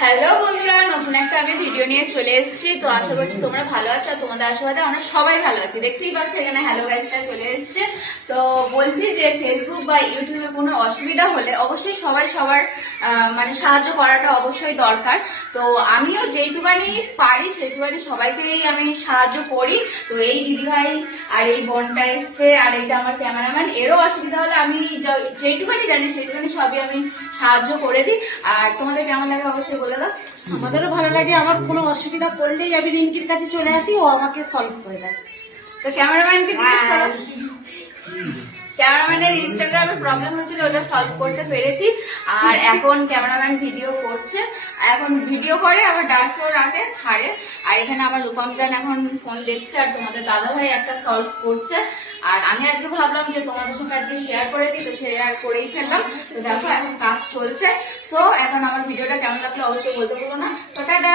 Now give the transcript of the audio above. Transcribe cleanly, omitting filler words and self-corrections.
Hello বন্ধুরা, নতুন একটা আমি ভিডিও নিয়ে চলে এসেছি। তো আশা করছি তোমরা ভালো আছো, আর তোমাদের আশীর্বাদে আমরা সবাই ভালো আছি। দেখতেই পাচ্ছ এখানে হ্যালো গাইসটা চলে এসেছে। তো বলছি যে ফেসবুক বা ইউটিউবে কোনো অসুবিধা হলে অবশ্যই সবাই সবার মানে সাহায্য করাটা অবশ্যই দরকার। তো আমিও যেইটুকানি পারি সেইটুকানি সবাইকেই আমি সাহায্য করি। তো এই দিদিভাই আর এই বোনটা এসছে, আর এইটা আমার ক্যামেরাম্যান, এরও অসুবিধা হলে আমি যেইটুকানি জানি সেইটুকানি সবই আমি সাহায্য করে দিই। আর তোমাদের কেমন লাগে অবশ্যই বলে দাও। আমাদেরও ভালো লাগে। আমার কোনো অসুবিধা পড়লেই আমি রিঙ্কির কাছে চলে আসি, ও আমাকে সলভ করে দেয়। তো ক্যামেরাম্যানকে জিজ্ঞেস করো। ক্যামেরাম্যানের ইনস্টাগ্রামে প্রবলেম হয়েছিল, ওটা সলভ করতে পেরেছি। আর এখন ক্যামেরাম্যান ভিডিও করছে, এখন ভিডিও করে আবার ডার্ক ফ্লোর রাখে ছাড়ে। আর এখানে আমার রূপমজান এখন ফোন দেখছে, আর তোমাদের দাদাভাই একটা সলভ করছে। আর আমি আজকে ভাবলাম যে তোমাদের সঙ্গে আজকে শেয়ার করে দিই, তো শেয়ার করেই ফেললাম। তো দেখো এখন কাজ চলছে। সো এখন আমার ভিডিওটা কেমন লাগলো অবশ্যই বলতে ভুলো না। তো টাটা।